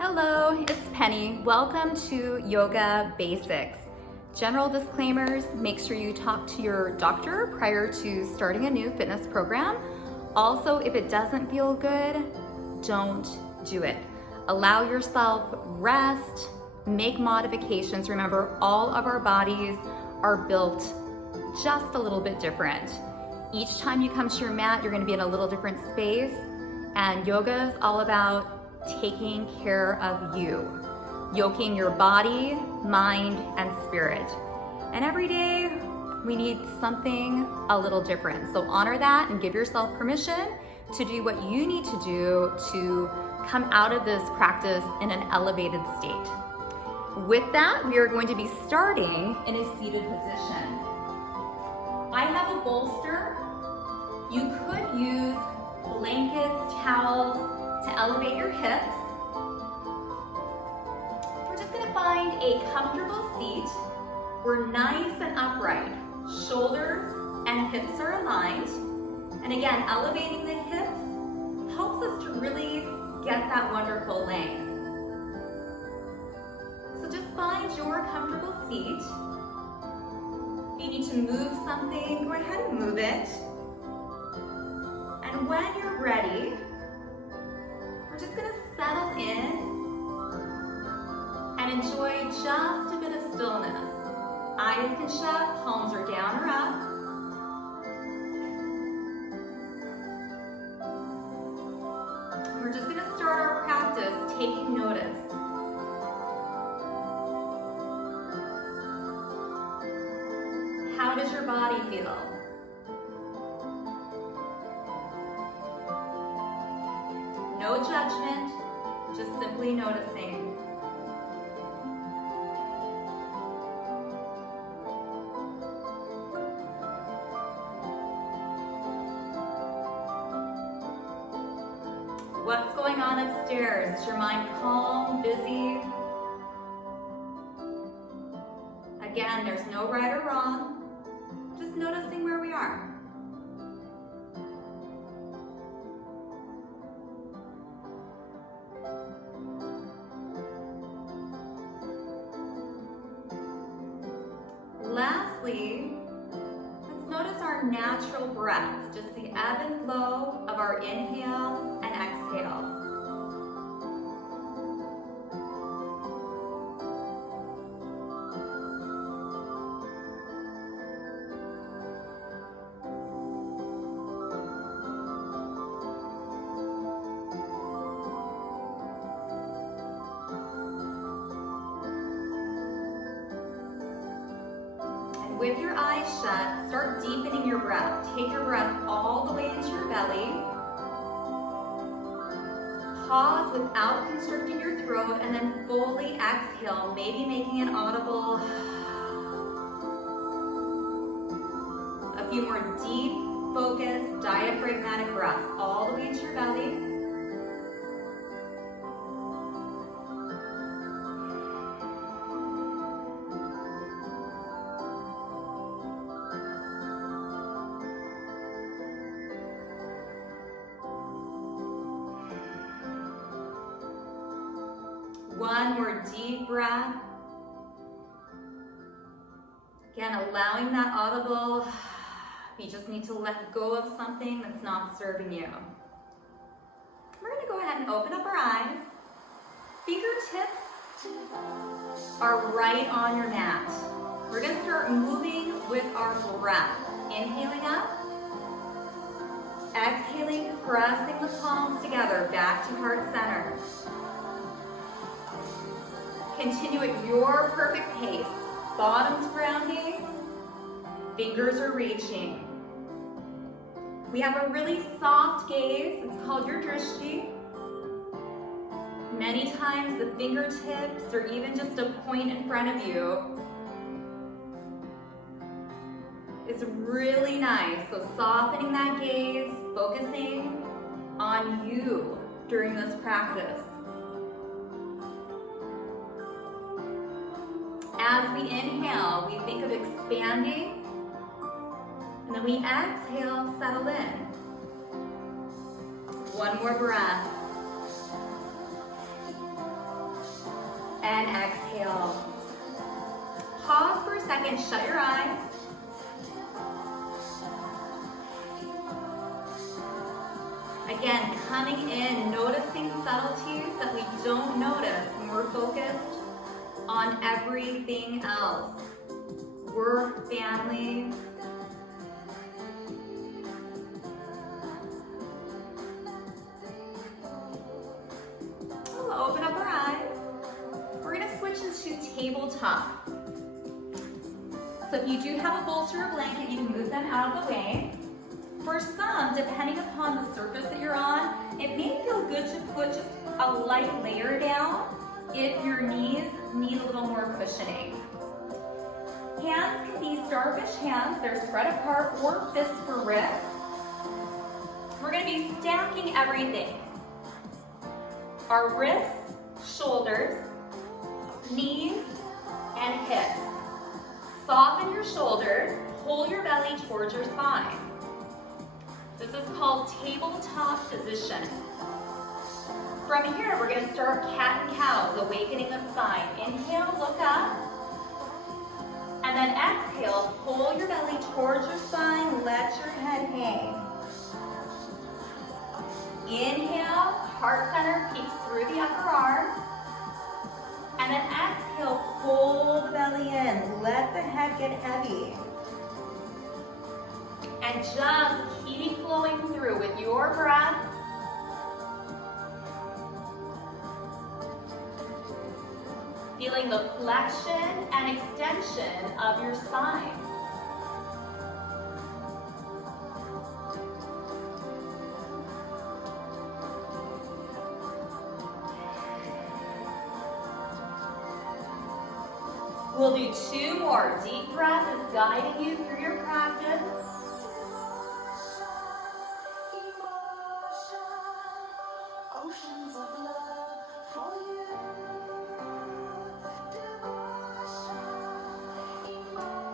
Hello, it's Penny. Welcome to Yoga Basics. General disclaimers, make sure you talk to your doctor prior to starting a new fitness program. Also, if it doesn't feel good, don't do it. Allow yourself rest, make modifications. Remember, all of our bodies are built just a little bit different. Each time you come to your mat, you're going to be in a little different space, and yoga is all about taking care of you, yoking your body, mind, and spirit. And every day we need something a little different. So honor that and give yourself permission to do what you need to do to come out of this practice in an elevated state. With that, we are going to be starting in a seated position. I have a bolster. You could use blankets, towels, to elevate your hips. We're just going to find a comfortable seat. We're nice and upright. Shoulders and hips are aligned. And again, elevating the hips helps us to really get that wonderful length. So just find your comfortable seat. If you need to move something, go ahead and move it. And when you're ready, we're just gonna settle in and enjoy just a bit of stillness. Eyes can shut, palms are down or up. And we're just gonna start our practice taking notice. How does your body feel? No judgment, just simply noticing. What's going on upstairs? Is your mind calm, busy? Again, there's no right or wrong, just noticing where we are. Lastly, let's notice our natural breath, just the ebb and flow of our inhale and exhale. With your eyes shut, start deepening your breath. Take your breath all the way into your belly. Pause without constricting your throat, and then fully exhale, maybe making an audible. A few more deep, focused, diaphragmatic breaths all the way into your belly. One more deep breath. Again, allowing that audible. You just need to let go of something that's not serving you. We're going to go ahead and open up our eyes. Fingertips are right on your mat. We're going to start moving with our breath. Inhaling up. Exhaling, pressing the palms together back to heart center. Continue at your perfect pace. Bottoms grounding, fingers are reaching. We have a really soft gaze. It's called your drishti. Many times the fingertips or even just a point in front of you is really nice. So softening that gaze, focusing on you during this practice. As we inhale, we think of expanding, and then we exhale, settle in. One more breath. and shut your eyes. Again, coming in, noticing subtleties that we don't notice when we're focused on everything else. Work, family. We'll open up our eyes. We're gonna switch into tabletop. So if you do have a bolster or blanket, you can move them out of the way. For some, depending upon the surface that you're on, it may feel good to put just a light layer down if your knees need a little more cushioning. Hands can be starfish hands, they're spread apart, or fists for wrists. We're gonna be stacking everything. Our wrists, shoulders, knees, and hips. Soften your shoulders, pull your belly towards your spine. This is called tabletop position. From here, we're gonna start cat and cows, awakening the spine. Inhale, look up. And then exhale, pull your belly towards your spine, let your head hang. Inhale, heart center peeks through the upper arms. And then exhale, pull the belly in, let the head get heavy. And just keep flowing through with your breath. Feeling the flexion and extension of your spine. We'll do 2 more. Deep breath is guiding you through your practice.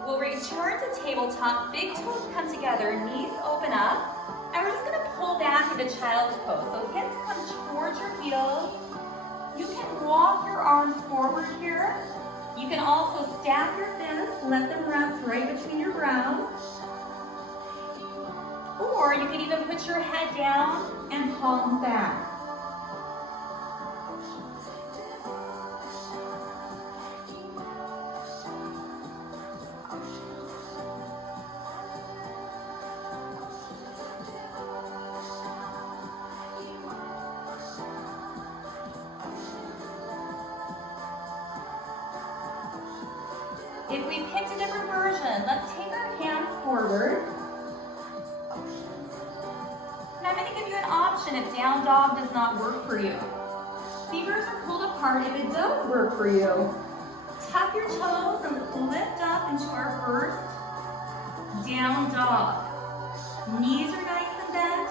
We'll return to tabletop. Big toes come together, knees open up, and we're just going to pull back into child's pose. So hips come towards your heels. You can walk your arms forward here. You can also stack your fists, let them rest right between your brows. Or you can even put your head down and palms back. If we picked a different version, let's take our hands forward. And I'm going to give you an option if down dog does not work for you. Fingers are pulled apart if it does work for you. Tuck your toes and let's lift up into our first down dog. Knees are nice and bent.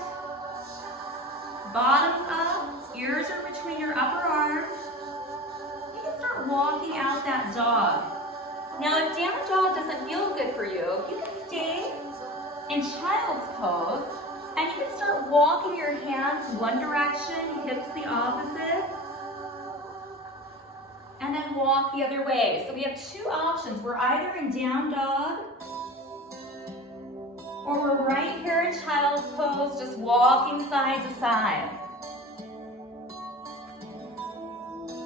Bottoms up, ears are between your upper arms. You can start walking out that dog. Now, if down dog doesn't feel good for you, you can stay in child's pose and you can start walking your hands one direction, hips the opposite, and then walk the other way. So we have 2 options. We're either in down dog or we're right here in child's pose, just walking side to side.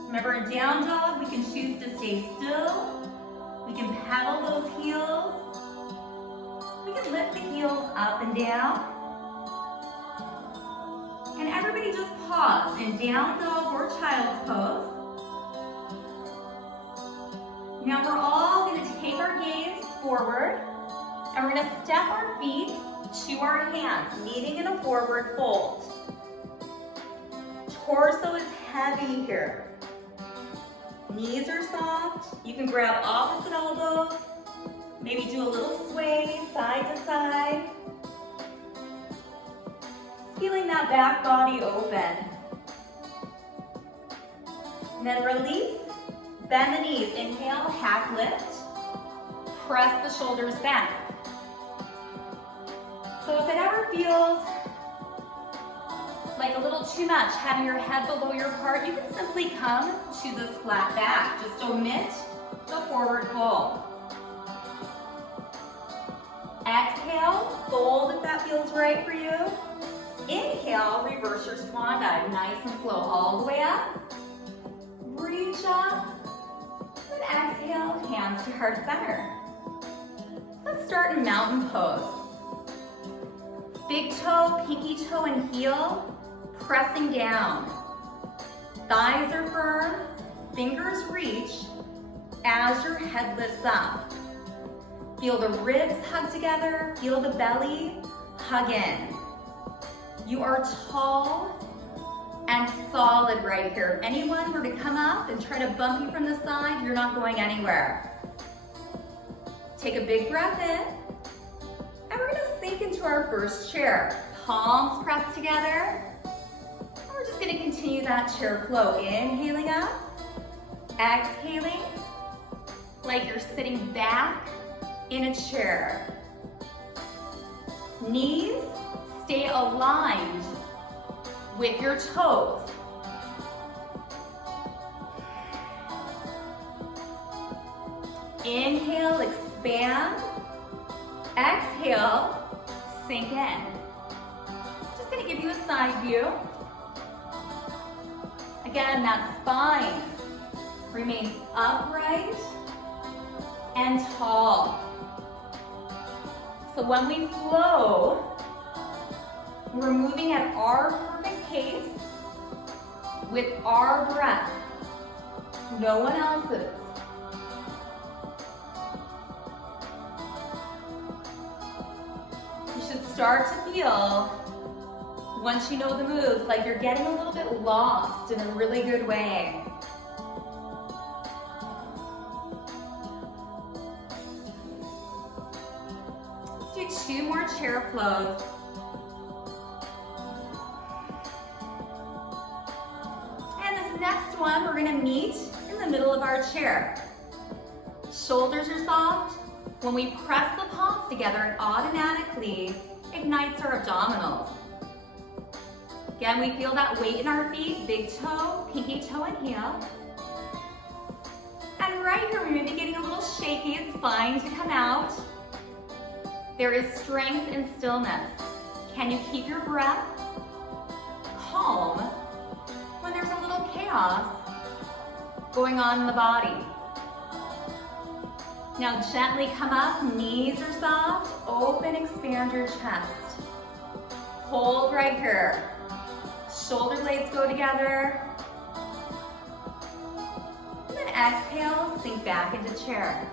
Remember, in down dog, we can choose to stay still. We can pedal those heels. We can lift the heels up and down. And everybody just pause in down dog or child's pose. Now we're all going to take our gaze forward and we're going to step our feet to our hands, meeting in a forward fold. Torso is heavy here. Knees are soft. You can grab opposite elbows. Maybe do a little sway side to side. Feeling that back body open. And then release. Bend the knees. Inhale, half lift. Press the shoulders back. So if it ever feels like a little too much, having your head below your heart, you can simply come to this flat back. Just omit the forward fold. Exhale, fold if that feels right for you. Inhale, reverse your swan dive. Nice and slow, all the way up. Reach up. And exhale, hands to heart center. Let's start in mountain pose. Big toe, pinky toe, and heel, pressing down. Thighs are firm, fingers reach as your head lifts up. Feel the ribs hug together, feel the belly hug in. You are tall and solid right here. If anyone were to come up and try to bump you from the side, you're not going anywhere. Take a big breath in, and we're gonna sink into our first chair. Palms pressed together. And we're just gonna continue that chair flow. Inhaling up, exhaling, like you're sitting back in a chair. Knees stay aligned with your toes. Inhale, expand. Exhale, sink in. Just gonna give you a side view. Again, that spine remains upright and tall. So when we flow, we're moving at our perfect pace with our breath, no one else's. You should start to feel, once you know the moves, like you're getting a little bit lost in a really good way. Let's do 2 more chair flows. And this next one, we're gonna meet in the middle of our chair. Shoulders are soft. When we press the palms together, it automatically ignites our abdominals. Again, we feel that weight in our feet, big toe, pinky toe, and heel. And right here, we may be getting a little shaky. It's fine to come out. There is strength in stillness. Can you keep your breath calm when there's a little chaos going on in the body? Now gently come up, knees are soft, open, expand your chest. Hold right here. Shoulder blades go together. And then exhale, sink back into chair.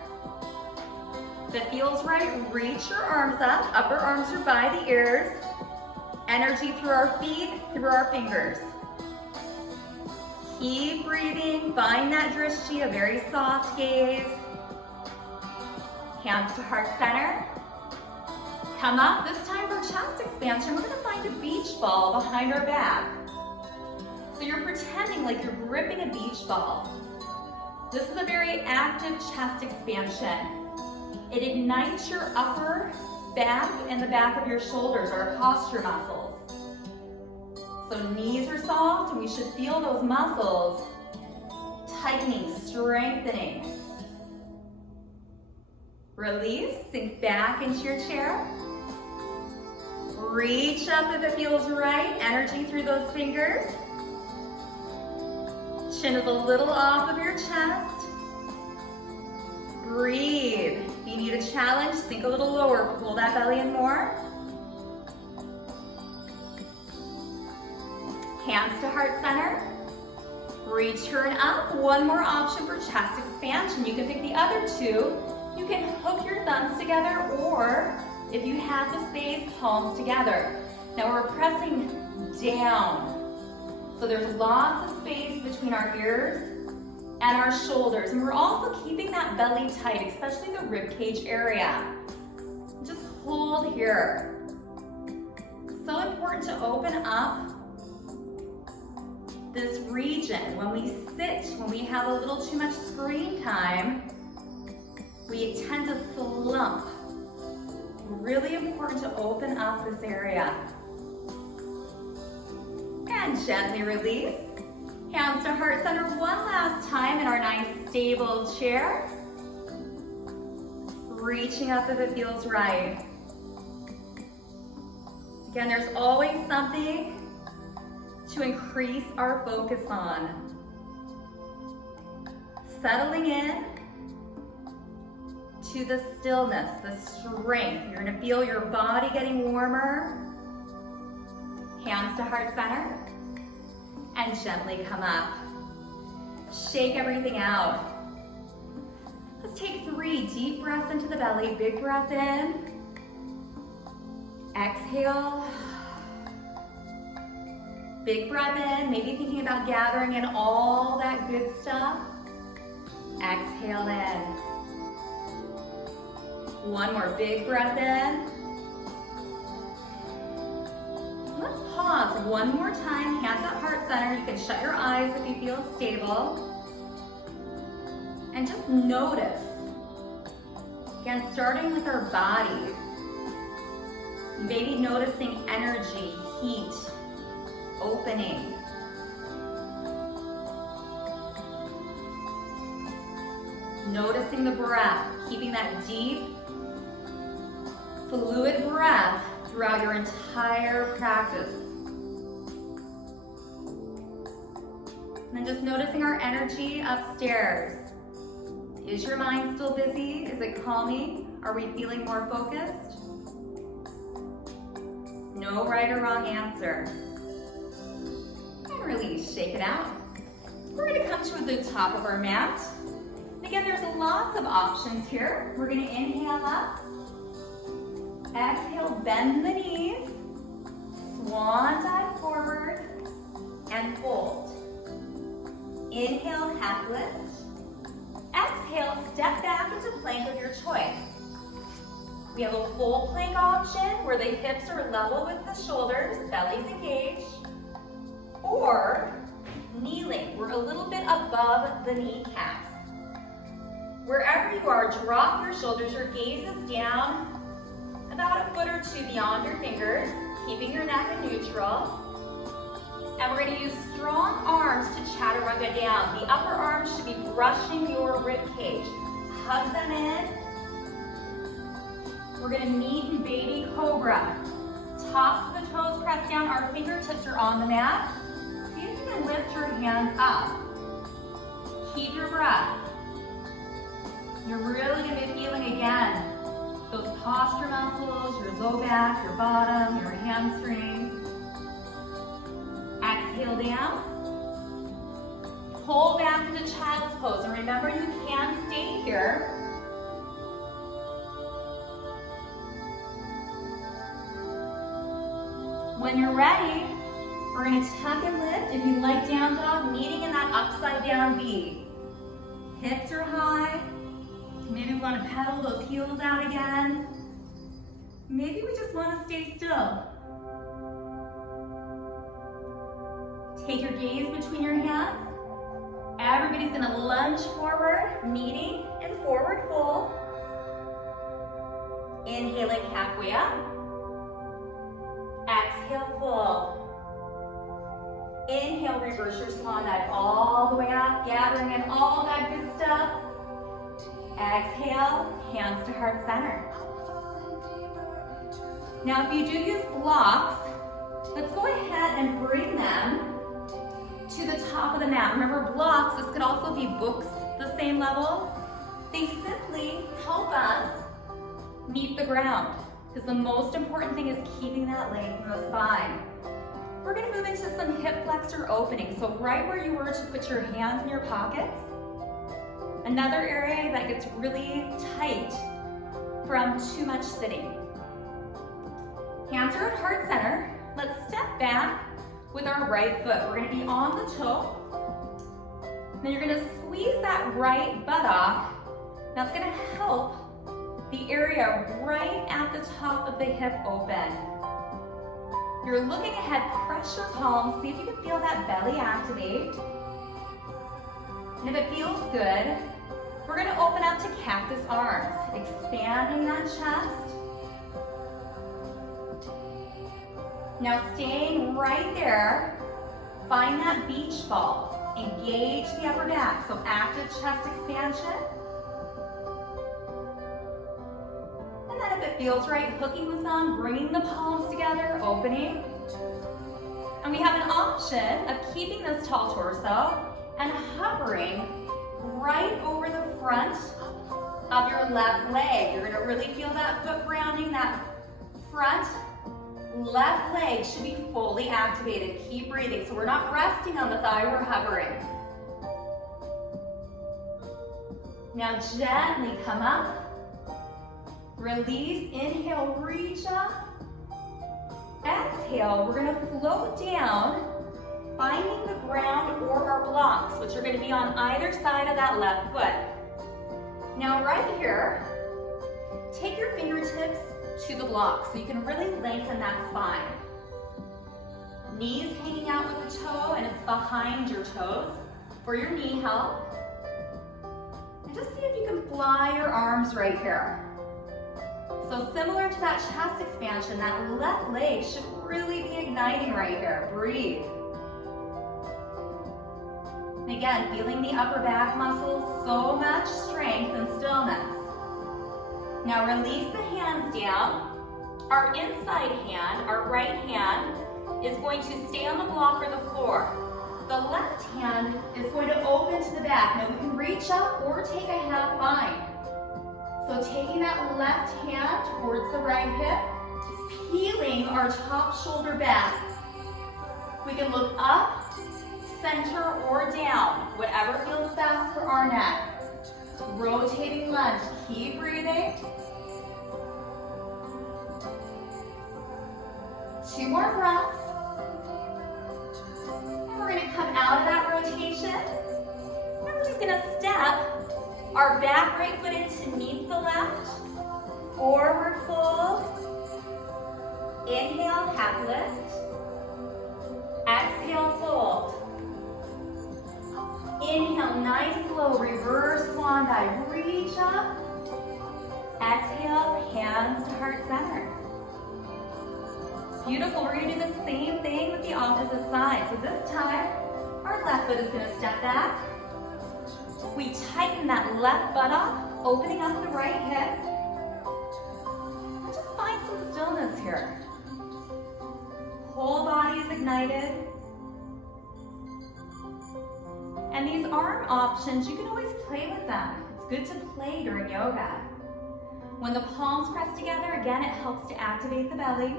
If it feels right, reach your arms up. Upper arms are by the ears. Energy through our feet, through our fingers. Keep breathing, find that drishti, a very soft gaze. Hands to heart center. Come up, this time for chest expansion, we're gonna find a beach ball behind our back. So you're pretending like you're gripping a beach ball. This is a very active chest expansion. It ignites your upper back and the back of your shoulders, our posture muscles. So knees are soft and we should feel those muscles tightening, strengthening. Release, sink back into your chair. Reach up if it feels right, energy through those fingers. Chin is a little off of your chest. Breathe. If you need a challenge, sink a little lower, pull that belly in more. Hands to heart center. Reach turn up. One more option for chest expansion. You can pick the other 2. You can hook your thumbs together, or if you have the space, palms together. Now we're pressing down. So there's lots of space between our ears and our shoulders. And we're also keeping that belly tight, especially the rib cage area. Just hold here. So important to open up this region. When we sit, when we have a little too much screen time, we tend to slump. Really important to open up this area. And gently release. Hands to heart center one last time in our nice stable chair. Reaching up if it feels right. Again, there's always something to increase our focus on. Settling in to the stillness, the strength. You're gonna feel your body getting warmer. Hands to heart center. And gently come up. Shake everything out. Let's take 3 deep breaths into the belly. Big breath in. Exhale. Big breath in, maybe thinking about gathering in all that good stuff. Exhale in. One more big breath in. Let's pause one more time, hands at heart center. You can shut your eyes if you feel stable. And just notice. Again, starting with our body. Maybe noticing energy, heat, opening. Noticing the breath, keeping that deep, fluid breath throughout your entire practice. And then just noticing our energy upstairs. Is your mind still busy? Is it calming? Are we feeling more focused? No right or wrong answer. And release, shake it out. We're gonna come to the top of our mat. Again, there's lots of options here. We're gonna inhale up. Exhale, bend the knees. Swan dive forward and fold. Inhale, half lift. Exhale, step back into plank of your choice. We have a full plank option where the hips are level with the shoulders, belly's engaged. Or kneeling, we're a little bit above the kneecaps. Wherever you are, drop your shoulders, your gaze is down about a foot or 2 beyond your fingers, keeping your neck in neutral. And we're gonna use strong arms to chaturanga down. The upper arms should be brushing your rib cage. Hug them in. We're gonna meet in baby cobra. Tops of the toes press down, our fingertips are on the mat. See if you can lift your hands up. Keep your breath. You're really gonna be feeling again those posture muscles, your low back, your bottom, your hamstrings. Exhale down. Pull back into child's pose. And remember, you can stay here. When you're ready, we're gonna tuck and lift. If you like down dog, meeting in that upside down V. Hips are high. Maybe we wanna pedal those heels out again. Maybe we just wanna stay still. Take your gaze between your hands. Everybody's gonna lunge forward, meeting in forward fold. Inhaling halfway up. Exhale, fold. Inhale, reverse your swan dive all the way up, gathering in all that good stuff. Exhale, hands to heart center. Now, if you do use blocks, let's go ahead and bring them to the top of the mat. Remember, blocks, this could also be books the same level. They simply help us meet the ground, because the most important thing is keeping that length in the spine. We're gonna move into some hip flexor openings. So right where you were to put your hands in your pockets, another area that gets really tight from too much sitting. Hands are at heart center. Let's step back with our right foot. We're gonna be on the toe. Then you're gonna squeeze that right buttock. Now it's gonna help the area right at the top of the hip open. You're looking ahead, press your palms, see if you can feel that belly activate. And if it feels good, we're gonna open up to cactus arms, expanding that chest. Now staying right there, find that beach ball. Engage the upper back, so active chest expansion. And then if it it feels right, hooking the thumb, bringing the palms together, opening. And we have an option of keeping this tall torso and hovering right over the front of your left leg. You're gonna really feel that foot grounding, that front left leg should be fully activated. Keep breathing. So we're not resting on the thigh, we're hovering. Now gently come up. Release, inhale, reach up. Exhale, we're gonna float down, finding the ground or our blocks, which are gonna be on either side of that left foot. Now right here, take your fingertips to the block so you can really lengthen that spine. Knees hanging out with the toe and it's behind your toes for your knee help. And just see if you can fly your arms right here. So similar to that chest expansion, that left leg should really be igniting right here. Breathe. And again, feeling the upper back muscles, so much strength and stillness. Now release the hands down. Our inside hand, our right hand, is going to stay on the block or the floor. The left hand is going to open to the back. Now we can reach up or take a half bind. So taking that left hand towards the right hip, peeling our top shoulder back. We can look up, center, or down, whatever feels best for our neck. Rotating lunge, keep breathing. 2 more breaths. And we're gonna come out of that rotation. And we're just gonna step our back right foot in to meet the left. Forward fold. Inhale, half lift. Exhale, fold. Inhale, nice slow reverse swan dive. Reach up. Exhale, hands to heart center. Beautiful, we're gonna do the same thing with the opposite side. So this time, our left foot is gonna step back. We tighten that left buttock, opening up the right hip. And just find some stillness here. Whole body is ignited. And these arm options, you can always play with them. It's good to play during yoga. When the palms press together, again, it helps to activate the belly.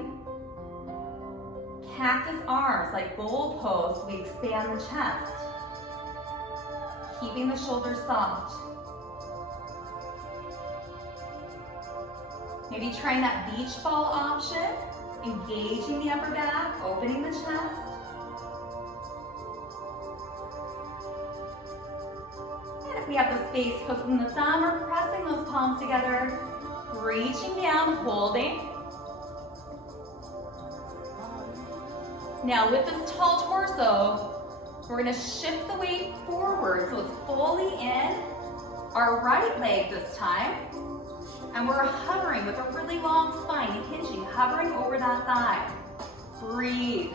Cactus arms, like goal pose, we expand the chest. Keeping the shoulders soft. Maybe trying that beach ball option, engaging the upper back, opening the chest. And if we have the space, hooking the thumb or pressing those palms together, reaching down, holding. Now with this tall torso, we're gonna shift the weight forward so it's fully in our right leg this time. And we're hovering with a really long spine, hinging, hovering over that thigh. Breathe.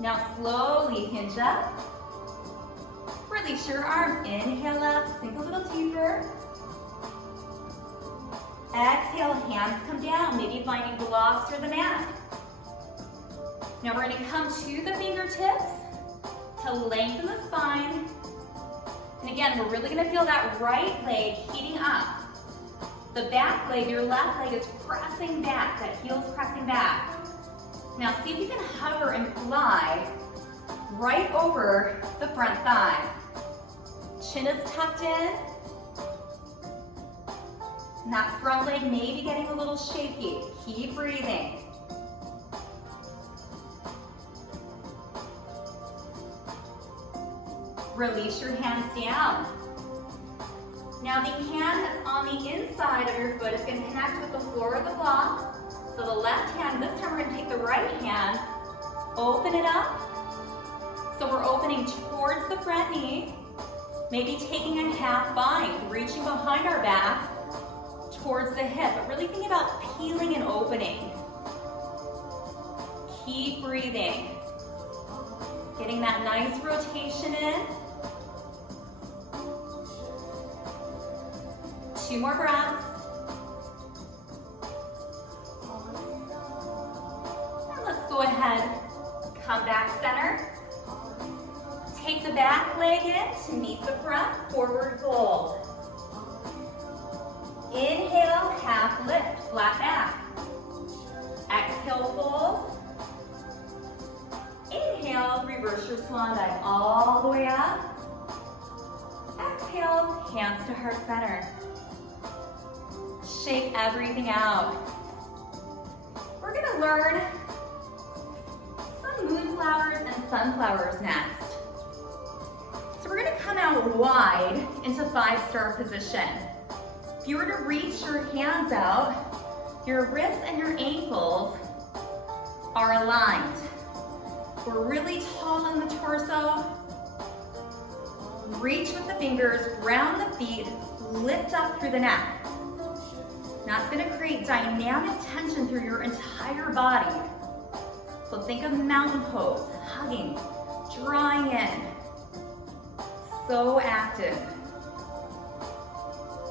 Now slowly hinge up. Release your arms. Inhale up, sink a little deeper. Exhale, hands come down, maybe finding blocks or the mat. Now we're gonna come to the fingertips to lengthen the spine. And again, we're really gonna feel that right leg heating up. The back leg, your left leg is pressing back, that heel's pressing back. Now see if you can hover and fly right over the front thigh. Chin is tucked in. And that front leg may be getting a little shaky. Keep breathing. Release your hands down. Now the hand that's on the inside of your foot is going to connect with the floor of the block. So the left hand, this time we're going to take the right hand, open it up. So we're opening towards the front knee, maybe taking a half bind, reaching behind our back towards the hip, but really think about peeling and opening. Keep breathing. Getting that nice rotation in. 2 more breaths. And let's go ahead, come back center. Take the back leg in to meet the front, forward fold. Inhale, half lift, flat back. Exhale, fold. Inhale, reverse your swan dive all the way up. Exhale, hands to heart center. Shake everything out. We're gonna learn some moonflowers and sunflowers next. So we're gonna come out wide into 5-star position. If you were to reach your hands out, your wrists and your ankles are aligned. We're really tall in the torso. Reach with the fingers, ground the feet, lift up through the neck. Now it's gonna create dynamic tension through your entire body. So think of mountain pose, hugging, drawing in. So active.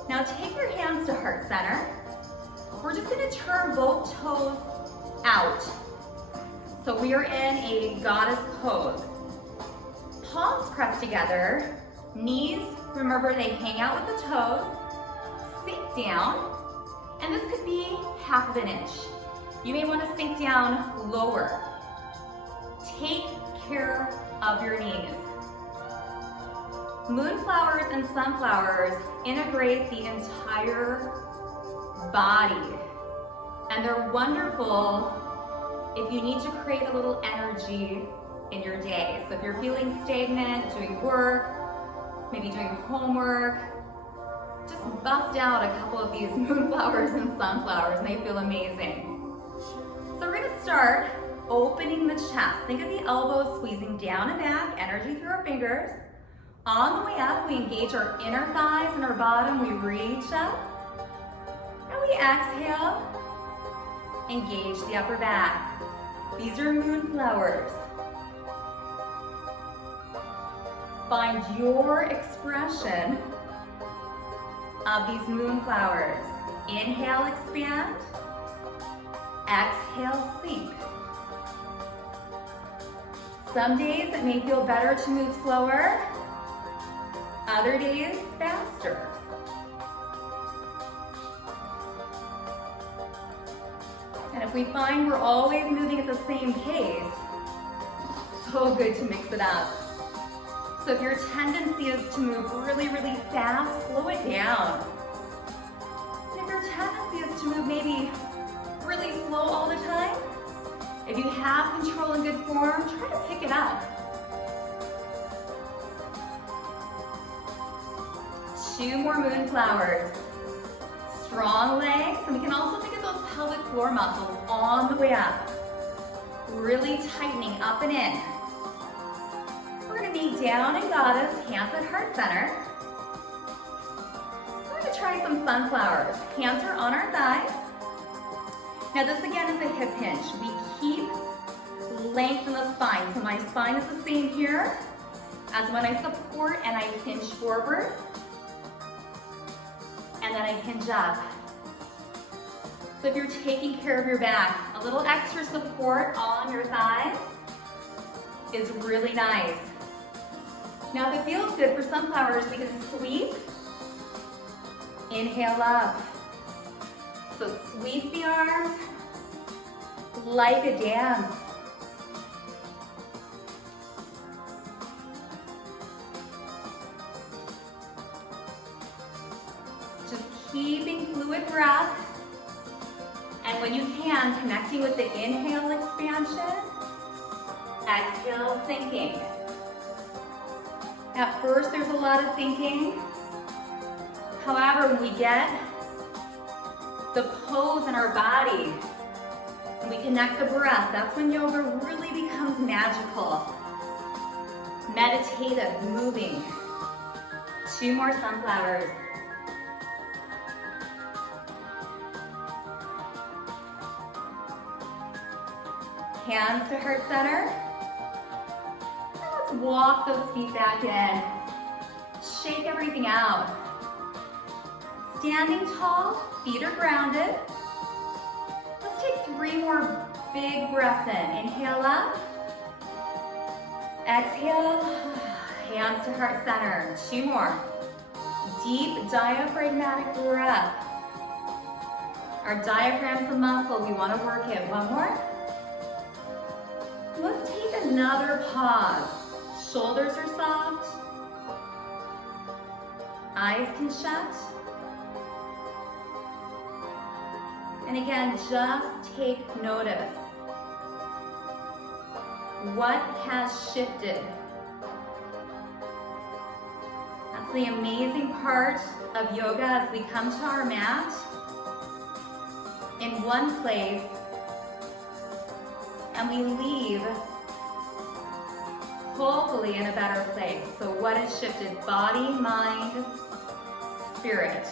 Now take your hands to heart center. We're just gonna turn both toes out. So we are in a goddess pose. Palms pressed together, knees, remember they hang out with the toes, sink down, and this could be half of an inch. You may wanna sink down lower. Take care of your knees. Moonflowers and sunflowers integrate the entire body, and they're wonderful if you need to create a little energy in your day. So if you're feeling stagnant, doing work, maybe doing homework, just bust out a couple of these moonflowers and sunflowers and they feel amazing. So we're gonna start opening the chest. Think of the elbows squeezing down and back, energy through our fingers. On the way up, we engage our inner thighs and our bottom, we reach up. And we exhale, engage the upper back. These are moonflowers. Find your expression of these moonflowers. Inhale, expand. Exhale, sink. Some days it may feel better to move slower. Other days, faster. And if we find we're always moving at the same pace, so good to mix it up. So if your tendency is to move really, really fast, slow it down. And if your tendency is to move maybe really slow all the time, if you have control and good form, try to pick it up. 2 more moonflowers. Strong legs, and we can also think of those pelvic floor muscles on the way up. Really tightening up and in. We're gonna be down in goddess, hands at heart center. We're gonna try some sunflowers. Hands are on our thighs. Now this again is a hip hinge. We keep length in the spine. So my spine is the same here as when I support and I hinge forward. And then I hinge up. So if you're taking care of your back, a little extra support on your thighs is really nice. Now if it feels good for sunflowers, we can sweep, inhale up. So sweep the arms like a dance. Keeping fluid breath, and when you can, connecting with the inhale expansion, exhale sinking. At first there's a lot of thinking. However, when we get the pose in our body, and we connect the breath, that's when yoga really becomes magical. Meditative, moving. 2 more sunflowers. Hands to heart center. And let's walk those feet back in. Shake everything out. Standing tall, feet are grounded. Let's take 3 more big breaths in. Inhale up. Exhale, hands to heart center. 2 more. Deep diaphragmatic breath. Our diaphragm's the muscle, we want to work it. 1 more. Let's take another pause. Shoulders are soft. Eyes can shut. And again, just take notice. What has shifted? That's the amazing part of yoga as we come to our mat in one place and we leave hopefully in a better place. So what has shifted? Body, mind, spirit.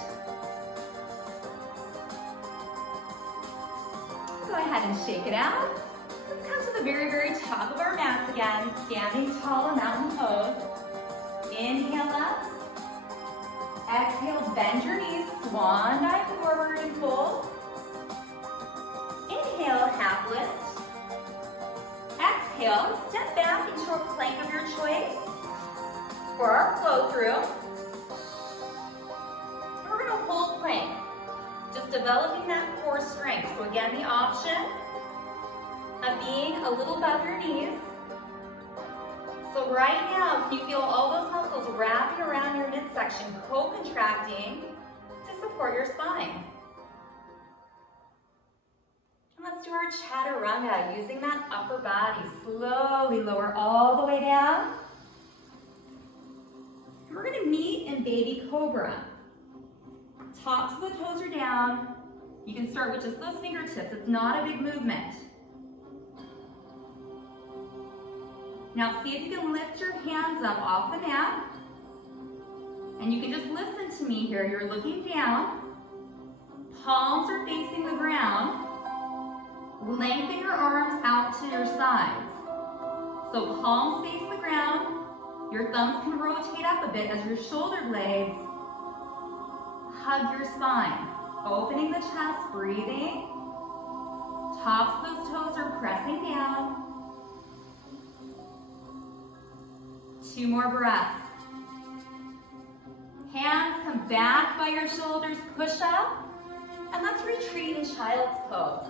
Go ahead and shake it out. Let's come to the very, very top of our mats again. Standing tall in mountain pose. Inhale up. Exhale, bend your knees. Swan dive forward and fold. Inhale, half lift. Exhale, step back into a plank of your choice for our flow through. And we're gonna hold plank. Just developing that core strength. So again, the option of being a little above your knees. So right now, can you feel all those muscles wrapping around your midsection, co-contracting to support your spine? And let's do our chaturanga, using that upper body. Slowly lower all the way down. And we're gonna meet in baby cobra. Tops of the toes are down. You can start with just those fingertips. It's not a big movement. Now see if you can lift your hands up off the mat. And you can just listen to me here. You're looking down. Palms are facing the ground. Lengthen your arms out to your sides. So palms face the ground. Your thumbs can rotate up a bit as your shoulder blades hug your spine. Opening the chest, breathing. Tops of those toes are pressing down. 2 more breaths. Hands come back by your shoulders, push up. And let's retreat in child's pose.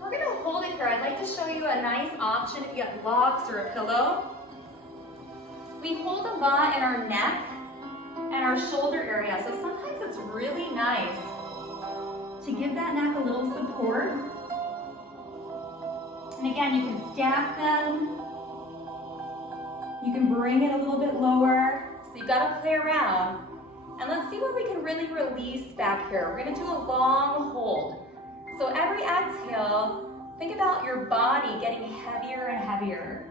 We're gonna hold it here. I'd like to show you a nice option if you have blocks or a pillow. We hold a lot in our neck and our shoulder area. So sometimes it's really nice to give that neck a little support. And again, you can stack them. You can bring it a little bit lower. So you've got to play around. And let's see what we can really release back here. We're gonna do a long hold. So every exhale, think about your body getting heavier and heavier.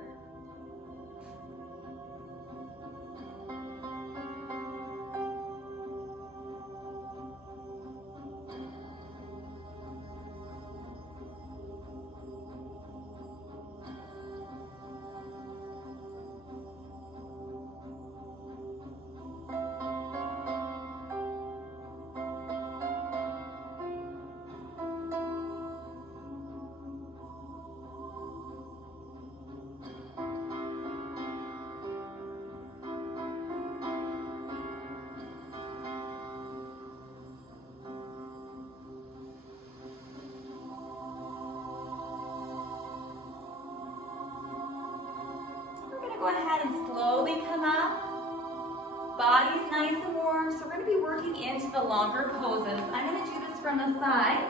Go ahead and slowly come up. Body's nice and warm, so we're going to be working into the longer poses. I'm going to do this from the side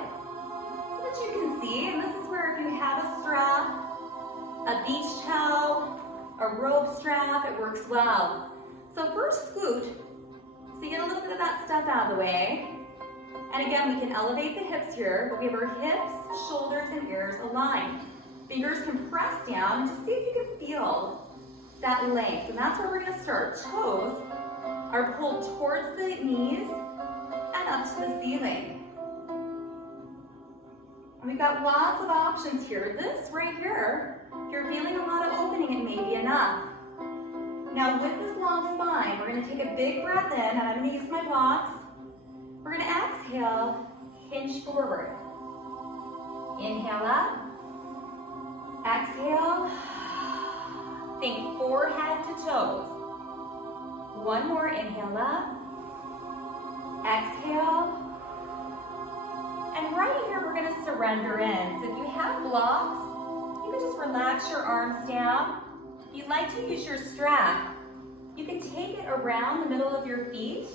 so that you can see. And this is where if you have a strap, a beach towel, a rope strap, it works well. So first scoot, so you get a little bit of that stuff out of the way. And again, we can elevate the hips here, but we have our hips, shoulders, and ears aligned. Fingers can press down and just see if you can feel that length. And that's where we're going to start. Toes are pulled towards the knees and up to the ceiling. And we've got lots of options here. This right here, if you're feeling a lot of opening, it may be enough. Now with this long spine, we're gonna take a big breath in, and I'm gonna use my blocks. We're gonna exhale, hinge forward. Inhale up, exhale, think forehead to toes. One more, inhale up, exhale, and right here we're gonna surrender in. So if you have blocks, you can just relax your arms down. If you'd like to use your strap, you can take it around the middle of your feet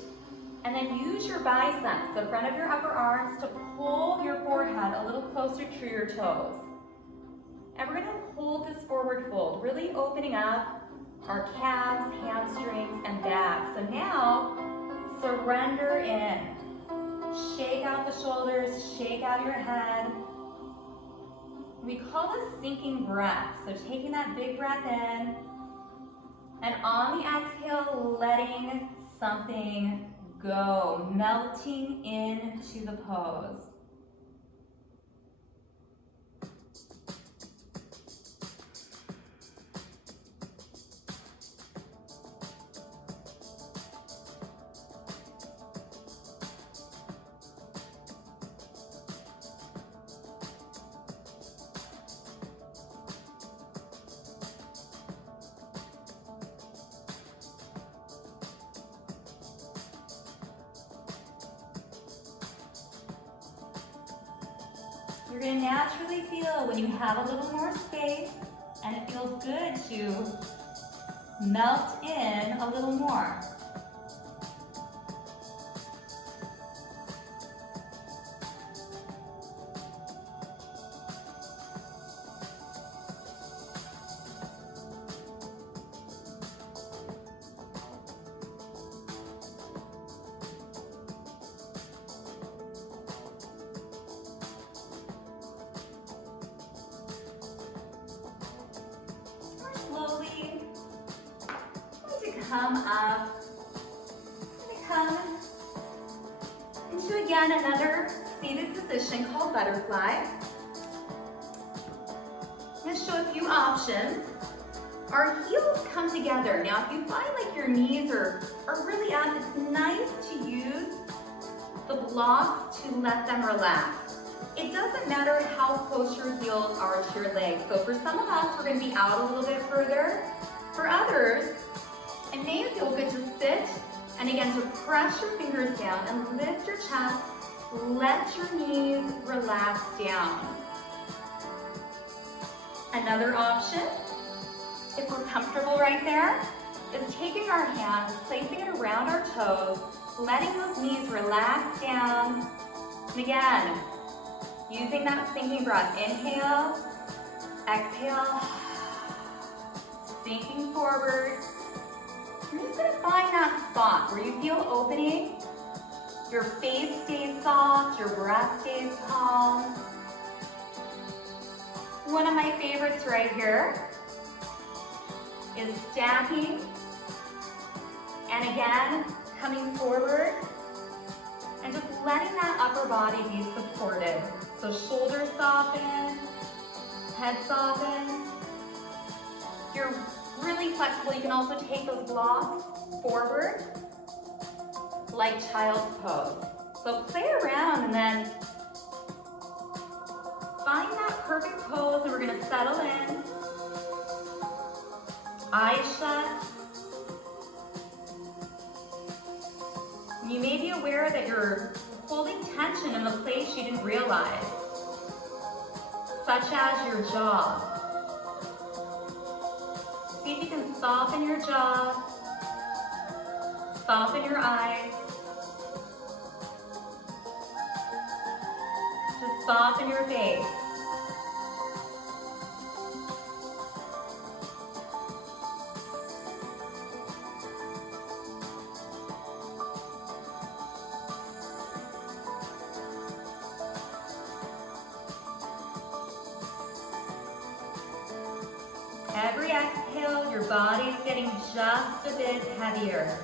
and then use your biceps, the front of your upper arms, to pull your forehead a little closer to your toes. And we're gonna hold this forward fold, really opening up our calves, hamstrings, and back. So now, surrender in. Shake out the shoulders, shake out your head. We call this sinking breath. So taking that big breath in, and on the exhale, letting something go, melting into the pose. You're going to naturally feel when you have a little more space, and it feels good to melt in a little more. Come up, come into again another seated position called butterfly. I'm going to show a few options. Our heels come together. Now if you find like your knees are really up, it's nice to use the blocks to let them relax. It doesn't matter how close your heels are to your legs. So for some of us, we're going to be out a little bit further. For others, it may feel good to sit, and again, to press your fingers down and lift your chest. Let your knees relax down. Another option, if we're comfortable right there, is taking our hands, placing it around our toes, letting those knees relax down. And again, using that sinking breath. Inhale, exhale, sinking forward. You're just going to find that spot where you feel opening, your face stays soft, your breath stays calm. One of my favorites right here is stacking, and again, coming forward, and just letting that upper body be supported. So shoulders soften, head soften. You're really flexible. You can also take those blocks forward like child's pose. So play around and then find that perfect pose, and we're going to settle in. Eyes shut. You may be aware that you're holding tension in the place you didn't realize, such as your jaw. See if you can soften your jaw, soften your eyes, just soften your face. Every exhale, your body is getting just a bit heavier.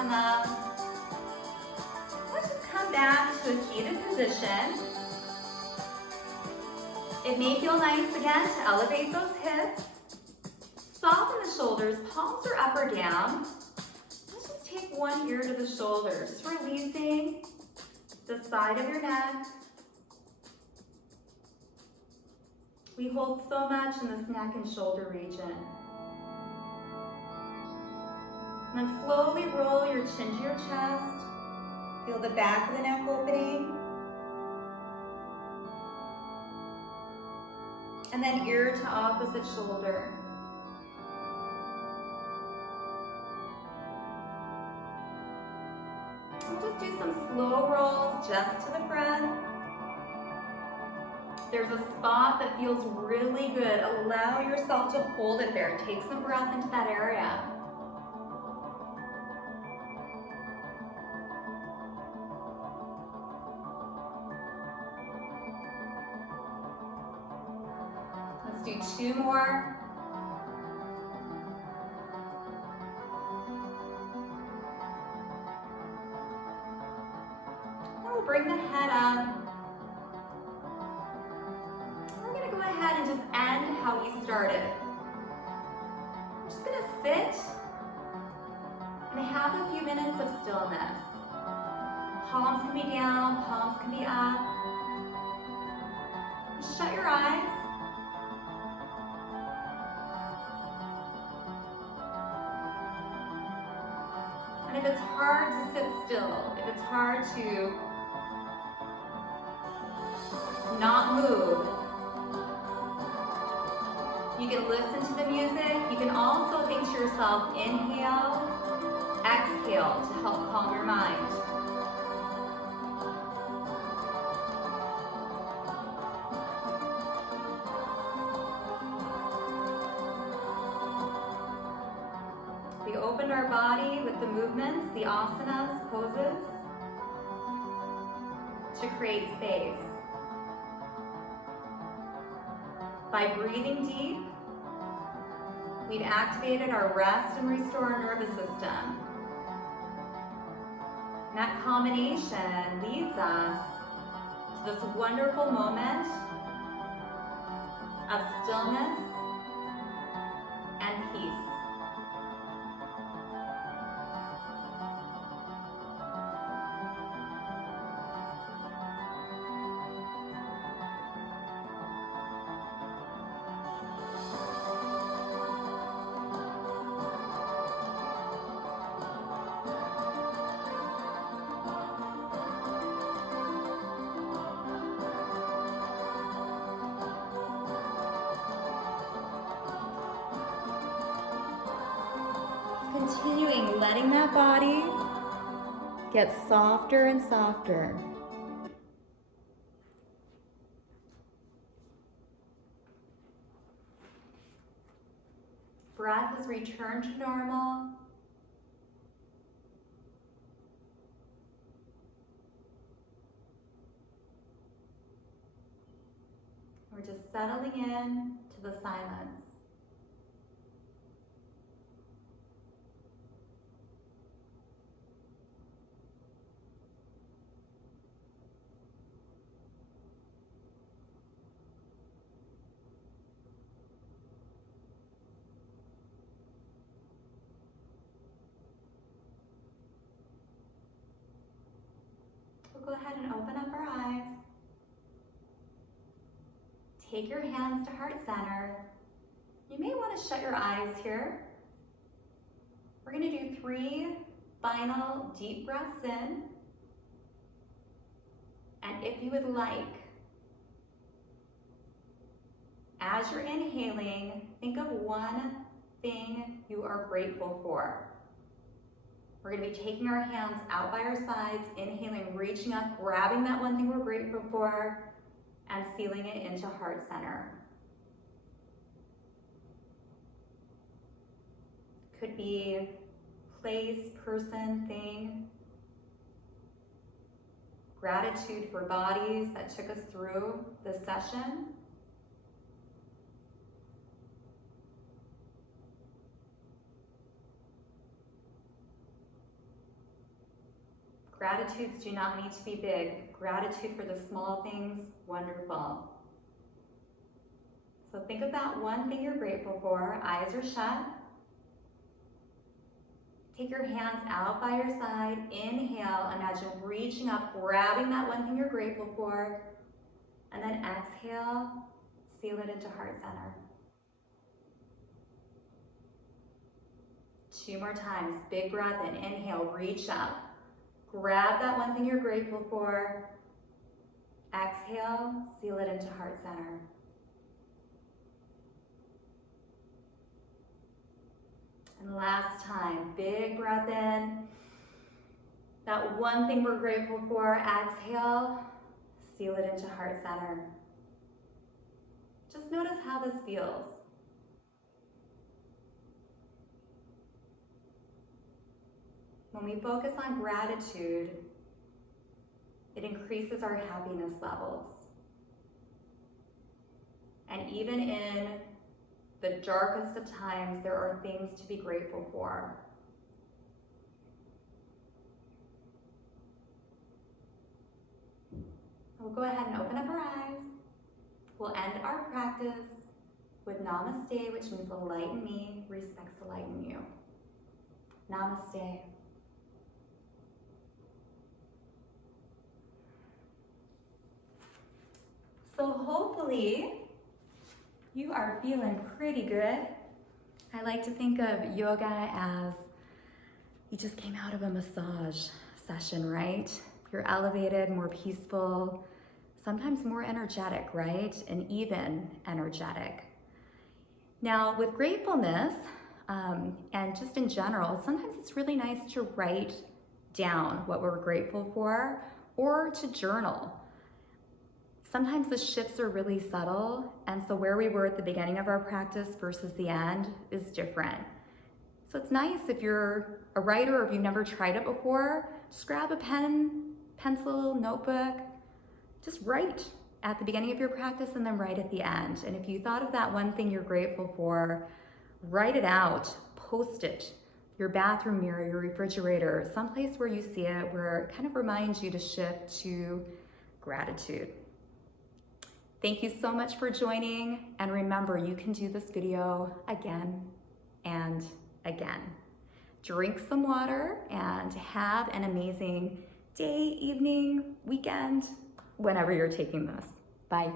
come up. Let's just come back to a seated position. It may feel nice again to elevate those hips. Soften the shoulders, palms are up or down. Let's just take one ear to the shoulder, just releasing the side of your neck. We hold so much in this neck and shoulder region. And then slowly roll your chin to your chest. Feel the back of the neck opening. And then ear to opposite shoulder. We'll just do some slow rolls just to the front. There's a spot that feels really good. Allow yourself to hold it there. Take some breath into that area. Let's do 2 more. Now we'll bring the head up. We're going to go ahead and just end how we started. We're just going to sit and have a few minutes of stillness. Palms can be down, palms can be up. Just shut your eyes. And if it's hard to sit still, if it's hard to not move, you can listen to the music. You can also think to yourself, inhale, exhale to help calm your mind. We opened our body with the movements, the asanas, poses, to create space. By breathing deep, we've activated our rest and restore nervous system. And that combination leads us to this wonderful moment of stillness and peace. Continuing, letting that body get softer and softer. Breath has returned to normal. We're just settling in to the silence. We'll go ahead and open up our eyes. Take your hands to heart center. You may want to shut your eyes here. We're going to do 3 final deep breaths in. And if you would like, as you're inhaling, think of one thing you are grateful for. We're going to be taking our hands out by our sides, inhaling, reaching up, grabbing that one thing we're grateful for, and sealing it into heart center. Could be place, person, thing. Gratitude for bodies that took us through this session. Gratitudes do not need to be big. Gratitude for the small things, wonderful. So think of that one thing you're grateful for. Eyes are shut. Take your hands out by your side. Inhale, imagine reaching up, grabbing that one thing you're grateful for. And then exhale, seal it into heart center. 2 more times, big breath in, inhale, reach up. Grab that one thing you're grateful for. Exhale, seal it into heart center. And last time, big breath in. That one thing we're grateful for, exhale, seal it into heart center. Just notice how this feels. When we focus on gratitude, it increases our happiness levels. And even in the darkest of times, there are things to be grateful for. We'll go ahead and open up our eyes. We'll end our practice with Namaste, which means the light in me respects the light in you. Namaste. So hopefully you are feeling pretty good. I like to think of yoga as you just came out of a massage session, right? You're elevated, more peaceful, sometimes more energetic, right? And even energetic. Now with gratefulness, and just in general, sometimes it's really nice to write down what we're grateful for or to journal. Sometimes the shifts are really subtle, and so where we were at the beginning of our practice versus the end is different. So it's nice if you're a writer or if you've never tried it before, just grab a pen, pencil, notebook, just write at the beginning of your practice and then write at the end. And if you thought of that one thing you're grateful for, write it out, post it, your bathroom mirror, your refrigerator, someplace where you see it, where it kind of reminds you to shift to gratitude. Thank you so much for joining, and remember, you can do this video again and again. Drink some water and have an amazing day, evening, weekend, whenever you're taking this. Bye.